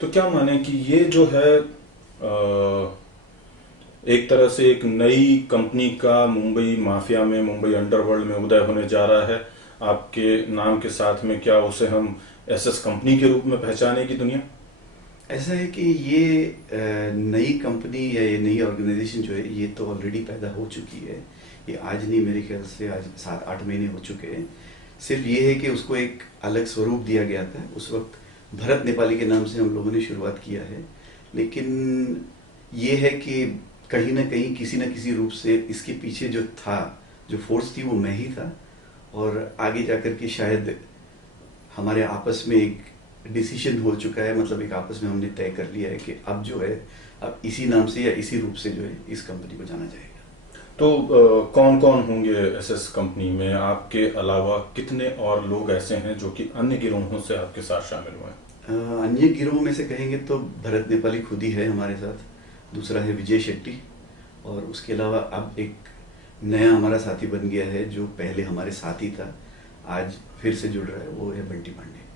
तो क्या माने कि ये जो है एक तरह से एक नई कंपनी का मुंबई माफिया में, मुंबई अंडरवर्ल्ड में उदय होने जा रहा है। आपके नाम के साथ में क्या उसे हम एसएस कंपनी के रूप में पहचानेगी दुनिया? ऐसा है कि ये नई कंपनी या ये नई ऑर्गेनाइजेशन जो है ये तो ऑलरेडी पैदा हो चुकी है। ये आज नहीं, मेरे ख्याल से आज 7-8 महीने हो चुके हैं। सिर्फ ये है कि उसको एक अलग स्वरूप दिया गया था। उस वक्त भरत नेपाली के नाम से हम लोगों ने शुरुआत किया है, लेकिन ये है कि कहीं ना कहीं किसी न किसी रूप से इसके पीछे जो था, जो फोर्स थी, वो मैं ही था। और आगे जाकर के शायद हमारे आपस में एक डिसीजन हो चुका है, मतलब एक आपस में हमने तय कर लिया है कि अब जो है, अब इसी नाम से या इसी रूप से जो है इस कंपनी को जाना जाएगा। तो कौन कौन होंगे एसएस कंपनी में? आपके अलावा कितने और लोग ऐसे हैं जो कि अन्य गिरोहों से आपके साथ शामिल हुए हैं? अन्य गिरोह में से कहेंगे तो भरत नेपाली खुद ही है हमारे साथ, दूसरा है विजय शेट्टी, और उसके अलावा अब एक नया हमारा साथी बन गया है जो पहले हमारे साथ ही था, आज फिर से जुड़ रहा है, वो है बंटी पांडे।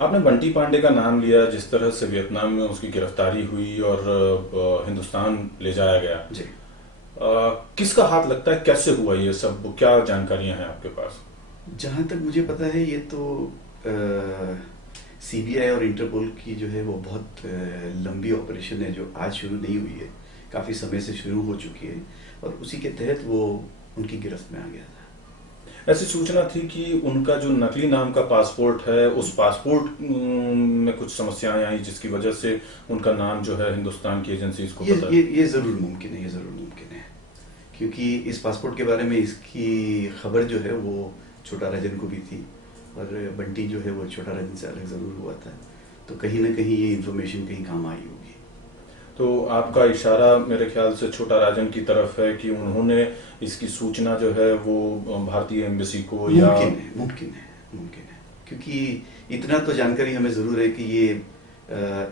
आपने बंटी पांडे का नाम लिया। जिस तरह से वियतनाम में उसकी गिरफ्तारी हुई और हिंदुस्तान ले जाया गया जी, किसका हाथ लगता है? कैसे हुआ ये सब? क्या जानकारियां हैं आपके पास? जहाँ तक मुझे पता है ये तो सीबीआई और इंटरपोल की जो है वो बहुत लंबी ऑपरेशन है, जो आज शुरू नहीं हुई है, काफ़ी समय से शुरू हो चुकी है, और उसी के तहत वो उनकी गिरफ्त में आ गया था। ऐसी सूचना थी कि उनका जो नकली नाम का पासपोर्ट है, उस पासपोर्ट में कुछ समस्याएं आई जिसकी वजह से उनका नाम जो है हिंदुस्तान की एजेंसीज को पता है। ये ज़रूर मुमकिन है, ये ज़रूर मुमकिन है, क्योंकि इस पासपोर्ट के बारे में इसकी खबर जो है वो छोटा राजन को भी थी, और बंटी जो है वो छोटा राजन से अलग ज़रूर हुआ था, तो कहीं ना कहीं ये इन्फॉर्मेशन कहीं काम आई होगी। तो आपका इशारा मेरे ख्याल से छोटा राजन की तरफ है कि उन्होंने इसकी सूचना जो है वो भारतीय एम्बेसी को या मुमकिन है, क्योंकि इतना तो जानकारी हमें ज़रूर है कि ये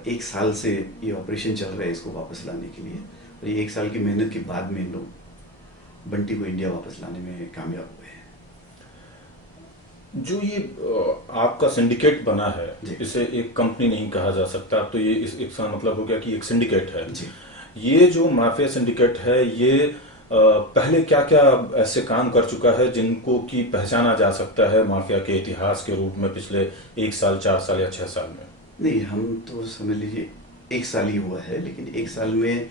1 साल से ये ऑपरेशन चल रहा है इसको वापस लाने के लिए, और ये 1 साल की मेहनत के बाद में इन लोग बंटी को इंडिया वापस लाने में कामयाब हुए हैं। जो ये आपका सिंडिकेट बना है, जी। इसे एक कंपनी नहीं कहा जा सकता, तो ये इसका मतलब हो गया कि एक सिंडिकेट है। जी। ये जो माफिया सिंडिकेट है, ये पहले क्या क्या ऐसे काम कर चुका है जिनको की पहचाना जा सकता है माफिया के इतिहास के रूप में पिछले 1 साल, 4 साल या 6 साल में? नहीं, हम तो समझ लीजिए 1 साल ही हुआ है, लेकिन 1 साल में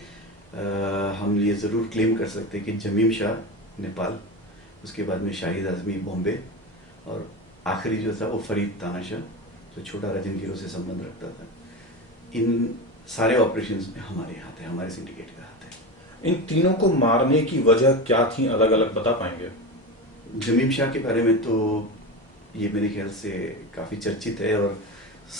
हम ये ज़रूर क्लेम कर सकते हैं कि जमीम शाह नेपाल, उसके बाद में शाहिद आज़मी बॉम्बे, और आखिरी जो था वो फरीद तानाशाह जो छोटा राजन गिरोह से संबंध रखता था। इन सारे ऑपरेशंस में हमारे हाथ है, हमारे सिंडिकेट का हाथ है। इन तीनों को मारने की वजह क्या थी, अलग अलग बता पाएंगे? जमीम शाह के बारे में तो ये मेरे ख्याल से काफ़ी चर्चित है, और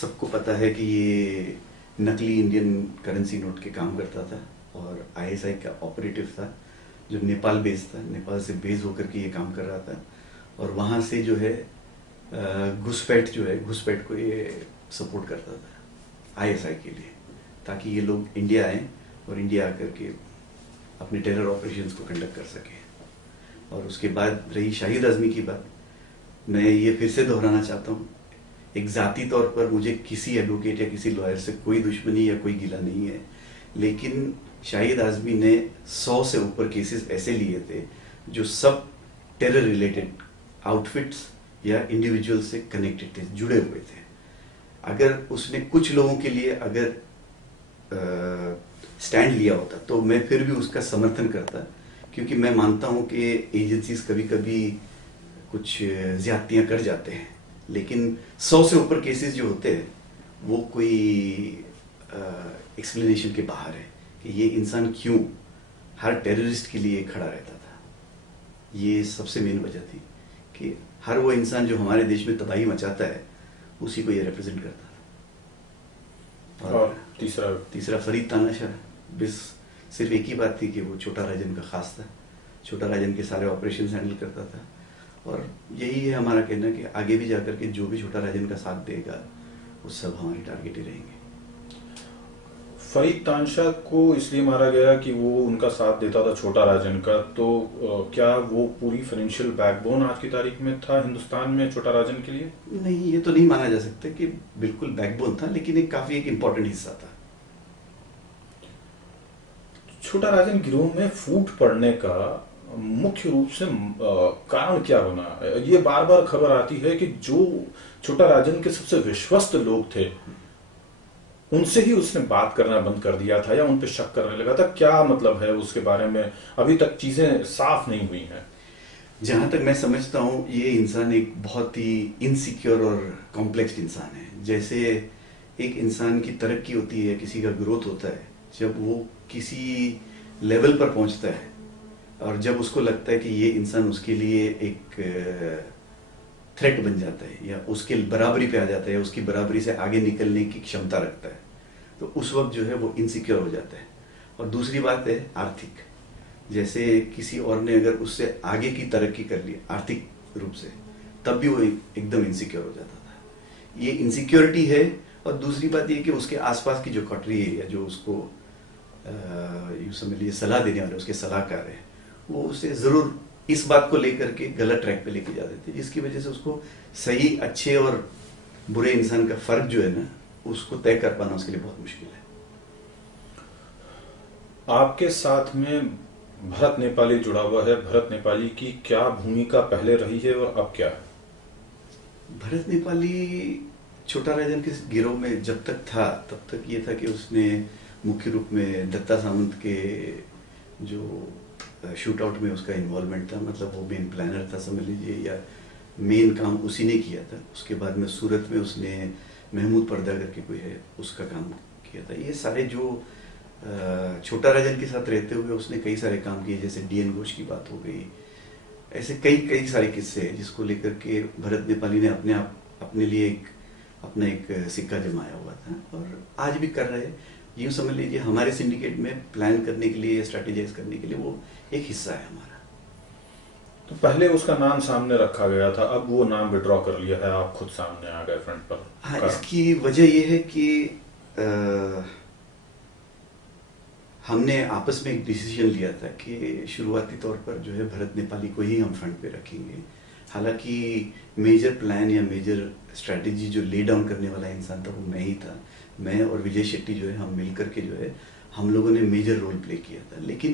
सबको पता है कि ये नकली इंडियन करेंसी नोट के काम करता था, और आईएसआई का ऑपरेटिव था जो नेपाल बेस्ड था, नेपाल से बेस होकर के ये काम कर रहा था, और वहाँ से जो है घुसपैठ जो है, घुसपैठ को ये सपोर्ट करता था आईएसआई के लिए, ताकि ये लोग इंडिया आए और इंडिया आकर के अपने टेरर ऑपरेशंस को कंडक्ट कर सके। और उसके बाद रही शाहिद आज़मी की बात, मैं ये फिर से दोहराना चाहता हूँ, एक ज़ाती तौर पर मुझे किसी एडवोकेट या किसी लॉयर से कोई दुश्मनी या कोई गिला नहीं है, लेकिन शाहिद आज़मी ने 100 से ऊपर केसेस ऐसे लिए थे जो सब टेरर रिलेटेड आउटफिट्स या इंडिविजुअल से कनेक्टेड थे, जुड़े हुए थे। अगर उसने कुछ लोगों के लिए अगर स्टैंड लिया होता तो मैं फिर भी उसका समर्थन करता, क्योंकि मैं मानता हूं कि एजेंसीज कभी कभी कुछ ज्यादतियां कर जाते हैं, लेकिन 100 से ऊपर केसेस जो होते हैं वो कोई एक्सप्लेनेशन के बाहर है कि ये इंसान क्यों हर टेररिस्ट के लिए खड़ा रहता था। ये सबसे मेन वजह थी कि हर वो इंसान जो हमारे देश में तबाही मचाता है उसी को ये रिप्रेजेंट करता था। और तीसरा फरीद तानाशाह, बस सिर्फ एक ही बात थी कि वो छोटा राजन का खास था, छोटा राजन के सारे ऑपरेशन हैंडल करता था, और यही है हमारा कहना कि आगे भी जाकर के जो भी छोटा राजन का साथ देगा वो सब हमारे टारगेट ही रहेंगे। फरीद तानशाह को इसलिए मारा गया कि वो उनका साथ देता था छोटा राजन का, तो क्या वो पूरी फाइनेंशियल बैकबोन आज की तारीख में था हिंदुस्तान में छोटा राजन के लिए? नहीं, ये तो नहीं माना जा सकता कि बिल्कुल बैकबोन था, लेकिन एक काफी एक इम्पोर्टेंट हिस्सा था। छोटा राजन गिरोह में फूट पड़ने का मुख्य रूप से कारण क्या बना? ये बार बार खबर आती है कि जो छोटा राजन के सबसे विश्वस्त लोग थे उनसे ही उसने बात करना बंद कर दिया था या उन पे शक करने लगा था। क्या मतलब है उसके बारे में? अभी तक चीजें साफ नहीं हुई हैं। जहां तक मैं समझता हूँ, ये इंसान एक बहुत ही इनसिक्योर और कॉम्प्लेक्स इंसान है। जैसे एक इंसान की तरक्की होती है, किसी का ग्रोथ होता है, जब वो किसी लेवल पर पहुंचता है और जब उसको लगता है कि ये इंसान उसके लिए एक थ्रेट बन जाता है या उसके बराबरी पे आ जाता है, उसकी बराबरी से आगे निकलने की क्षमता रखता है, तो उस वक्त जो है वो इनसिक्योर हो जाता है। और दूसरी बात है आर्थिक। जैसे किसी और ने अगर उससे आगे की तरक्की कर ली आर्थिक रूप से, तब भी वो एकदम इनसिक्योर हो जाता था। ये इनसिक्योरिटी है। और दूसरी बात ये कि उसके आसपास की जो कॉटरी है या जो उसको यूं समझ लीजिए सलाह देने वाले उसके सलाहकार है, वो उसे जरूर इस बात को लेकर के गलत ट्रैक पे लेके जा देते, जिसकी वजह से उसको सही अच्छे और बुरे इंसान का फर्क जो है ना, उसको तय कर पाना उसके लिए बहुत मुश्किल है। आपके साथ में भरत नेपाली जुड़ा हुआ है। भरत नेपाली की क्या भूमिका पहले रही है और अब क्या है? भरत नेपाली छोटा राजन के गिरोह में जब तक था तब तक ये था कि उसने मुख्य रूप में दत्ता सामंत के जो शूट आउट में उसका इन्वॉल्वमेंट था, मतलब वो मेन प्लानर था समझ लीजिए, या मेन काम उसी ने किया था। उसके बाद में सूरत में उसने महमूद पर्दा करके कोई है उसका काम किया था। ये सारे जो छोटा राजन के साथ रहते हुए उसने कई सारे काम किए, जैसे डीएन घोष की बात हो गई। ऐसे कई कई सारे किस्से हैं जिसको लेकर के भरत नेपाली ने अपने लिए अपना एक सिक्का जमाया हुआ था और आज भी कर रहे हैं। यूँ समझ लीजिए हमारे सिंडिकेट में प्लान करने के लिए, स्ट्रेटेजाइज करने के लिए वो एक हिस्सा है हमारा। तो पहले उसका नाम सामने रखा गया था, अब वो नाम विड्रॉ कर लिया है, आप खुद सामने आ गए फ्रंट पर। हाँ, इसकी वजह ये है कि हमने आपस में एक डिसीजन लिया था कि शुरुआती तौर पर जो है भरत नेपाली को ही हम फ्रंट पे रखेंगे। हालांकि मेजर प्लान या मेजर स्ट्रैटेजी जो ले डाउन करने वाला इंसान था वो मैं ही था। मैं और विजय शेट्टी जो है हम मिलकर के जो है हम लोगों ने मेजर रोल प्ले किया था। लेकिन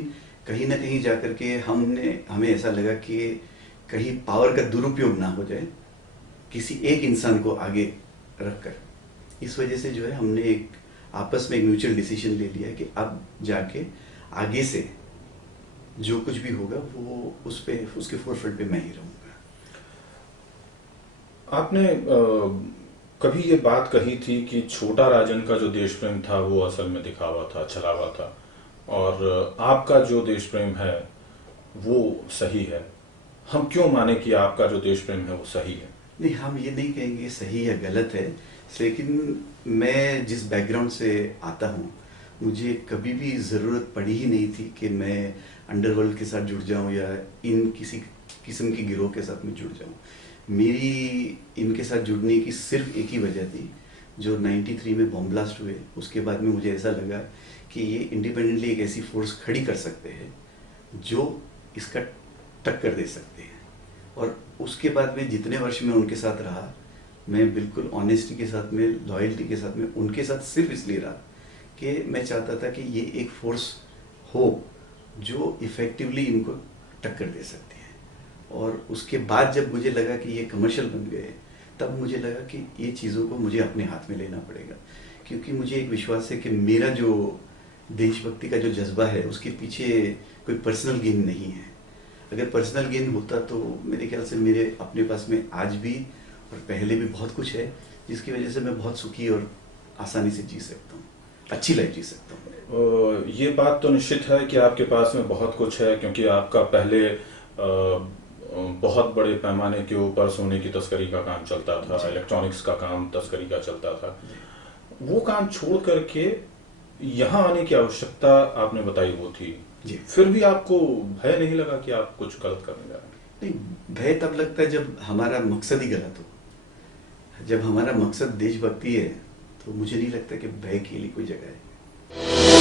कहीं ना कहीं जाकर के हमें ऐसा लगा कि कहीं पावर का दुरुपयोग ना हो जाए किसी एक इंसान को आगे रखकर। इस वजह से जो है हमने एक आपस में एक म्यूचुअल डिसीजन ले लिया कि अब जाके आगे से जो कुछ भी होगा वो उसके फोरफ्रंट पे मैं ही रहूंगा। आपने कभी ये बात कही थी कि छोटा राजन का जो देश प्रेम था वो असल में दिखावा था, छलावा था, और आपका जो देश प्रेम है वो सही है। हम क्यों माने कि आपका जो देश प्रेम है वो सही है? नहीं, हम ये नहीं कहेंगे सही या गलत है, लेकिन मैं जिस बैकग्राउंड से आता हूँ मुझे कभी भी ज़रूरत पड़ी ही नहीं थी कि मैं अंडरवर्ल्ड के साथ जुड़ जाऊँ या इन किसी किस्म की गिरोह के साथ में जुड़ जाऊँ। मेरी इनके साथ जुड़ने की सिर्फ एक ही वजह थी, जो 93 में बॉम्ब ब्लास्ट हुए उसके बाद में मुझे ऐसा लगा कि ये इंडिपेंडेंटली एक ऐसी फोर्स खड़ी कर सकते हैं जो इसका टक्कर दे सकते हैं। और उसके बाद में जितने वर्ष मैं उनके साथ रहा, मैं बिल्कुल ऑनेस्टी के साथ में, लॉयल्टी के साथ में उनके साथ सिर्फ इसलिए रहा कि मैं चाहता था कि ये एक फोर्स हो जो इफेक्टिवली इनको टक्कर दे सकती है। और उसके बाद जब मुझे लगा कि ये कमर्शियल बन गए, तब मुझे लगा कि ये चीज़ों को मुझे अपने हाथ में लेना पड़ेगा, क्योंकि मुझे एक विश्वास है कि मेरा जो देशभक्ति का जो जज्बा है उसके पीछे कोई पर्सनल गेन नहीं है। अगर पर्सनल गेन होता तो मेरे ख्याल से मेरे अपने पास में आज भी और पहले भी बहुत कुछ है जिसकी वजह से मैं बहुत सुखी और आसानी से जी सकता हूँ, अच्छी लाइफ जी सकता हूँ। ये बात तो निश्चित है कि आपके पास में बहुत कुछ है, क्योंकि आपका पहले बहुत बड़े पैमाने के ऊपर सोने की तस्करी का काम चलता था, इलेक्ट्रॉनिक्स का काम तस्करी का चलता था। वो काम छोड़ करके यहाँ आने की आवश्यकता आपने बताई वो थी जी। फिर भी आपको भय नहीं लगा कि आप कुछ गलत करने जा रहे हैं? नहीं, भय तब लगता है जब हमारा मकसद ही गलत हो। जब हमारा मकसद देशभक्ति है तो मुझे नहीं लगता कि भय के लिए कोई जगह है। है।